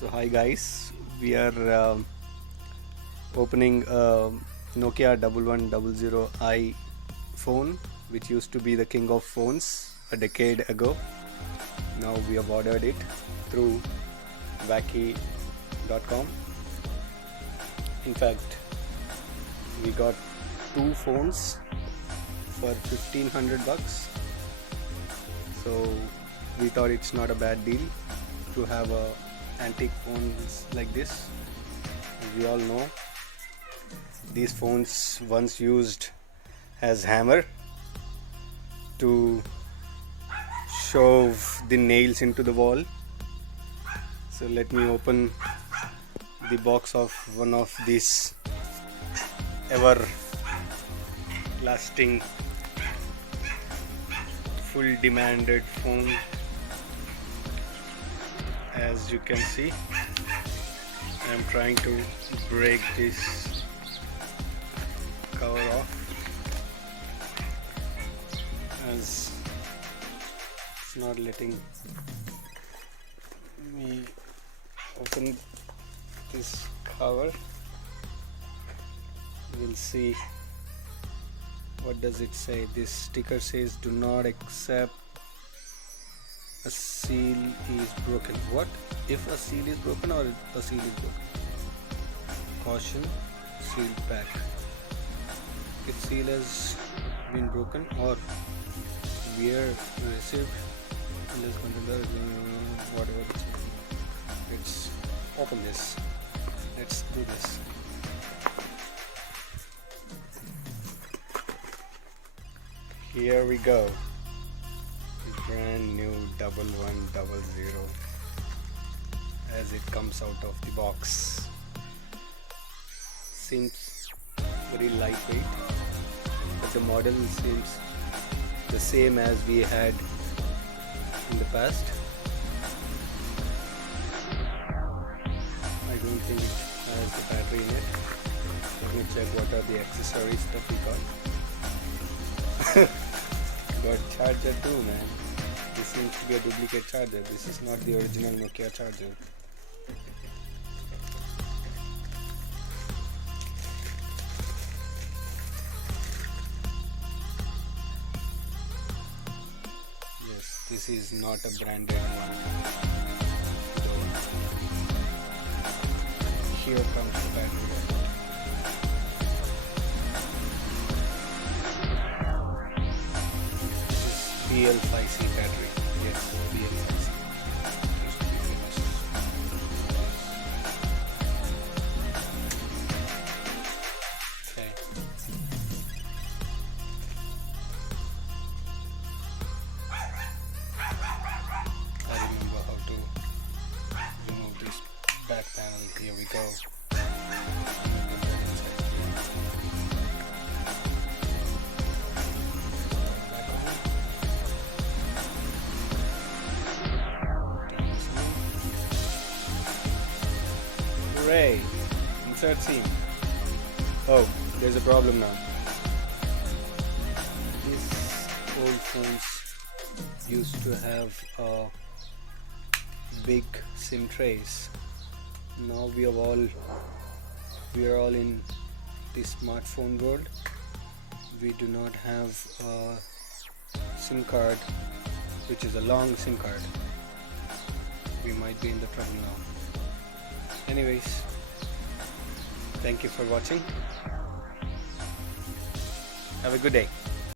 So hi guys, we are opening a Nokia 1100i phone, which used to be the king of phones a decade ago. Now we have ordered it through Wacky.com. In fact, we got two phones for 1500 bucks. So we thought it's not a bad deal to have antique phones like this. As we all know, these phones once used as hammer to shove the nails into the wall. So let me open the box of one of these ever lasting full demanded phone. As you can see, I am trying to break this cover off, as it's not letting me open this cover. We'll see what does it say. This sticker says do not accept a seal is broken. What if a seal is broken or a seal is broken? Caution, sealed pack. If seal has been broken or we are received unless container, whatever it's saying. Let's open this. Let's do this. Here we go. Brand new 1100 as it comes out of the box. Seems very lightweight, but the model seems the same as we had in the past. I don't think it has the battery in it. Let me check what are the accessories that we got. Got charger too, man. This seems to be a duplicate charger. This is not the original Nokia charger. Yes, this is not a branded one. So, here comes the battery. BL5C battery. Yes, BL5C. Used to be famous. Okay. I remember how to remove this back panel. Here we go. Hooray! Insert seam. Oh, there's a problem now. These old phones used to have big SIM trays. Now we are all in the smartphone world. We do not have a SIM card, which is a long SIM card. We might be in the trouble now. Anyways, thank you for watching. Have a good day.